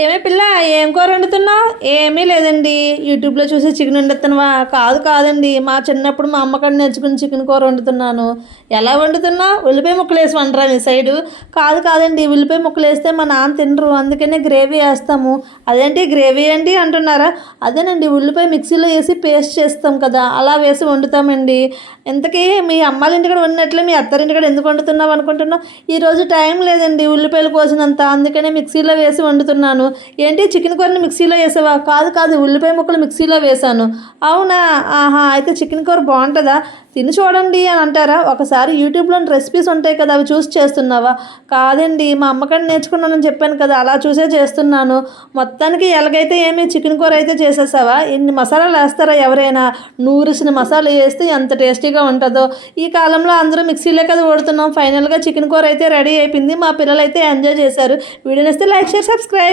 ఏమే పిల్ల, ఏం కూర వండుతున్నావు? ఏమీ లేదండి, యూట్యూబ్లో చూసి చికెన్ వండుతున్నావా? కాదండి, మా చిన్నప్పుడు మా అమ్మకాడ నేర్చుకుని చికెన్ కూర వండుతున్నాను. ఎలా వండుతున్నావు? ఉల్లిపాయ ముక్కలు వేసి వండరా మీ సైడు? కాదండి, ఉల్లిపాయ ముక్కలు వేస్తే మా నాన్న తినరు, అందుకనే గ్రేవీ వేస్తాము. అదేంటి గ్రేవీ ఏంటి అంటున్నారా? అదేనండి, ఉల్లిపాయ మిక్సీలో వేసి పేస్ట్ చేస్తాం కదా, అలా వేసి వండుతామండి. ఇంతకీ మీ అమ్మాళ్ళ ఇంటికాడ వండినట్లే మీ అత్తారింటికాడ ఎందుకు వండుతున్నావు అనుకుంటున్నావు? ఈరోజు టైం లేదండి ఉల్లిపాయలు కోసినంత, అందుకనే మిక్సీలో వేసి వండుతున్నాను. ఏంటి చికెన్ కూరని మిక్సీలో వేసావా? కాదు, ఉల్లిపాయ ముక్కలు మిక్సీలో వేసాను. అవునా? ఆహా, అయితే చికెన్ కూర బాగుంటుందా? తిని చూడండి అని అంటారా? ఒకసారి యూట్యూబ్లోని రెసిపీస్ ఉంటాయి కదా, అవి చూసి చేస్తున్నావా? కాదండి, మా అమ్మకాడ నేర్చుకున్నానని చెప్పాను కదా, అలా చూసే చేస్తున్నాను. మొత్తానికి ఎలాగైతే ఏమి చికెన్ కూర అయితే చేసేసావా? ఇన్ని మసాలాలు వేస్తారా ఎవరైనా? నూరిసిన మసాలా వేస్తే ఎంత టేస్టీగా ఉంటుందో. ఈ కాలంలో అందరూ మిక్సీలే కదా ఓడుతున్నాం. ఫైనల్గా చికెన్ కూర అయితే రెడీ అయిపోయింది. మా పిల్లలు అయితే ఎంజాయ్ చేశారు. వీడియో నచ్చితే లైక్, షేర్, సబ్స్క్రైబ్.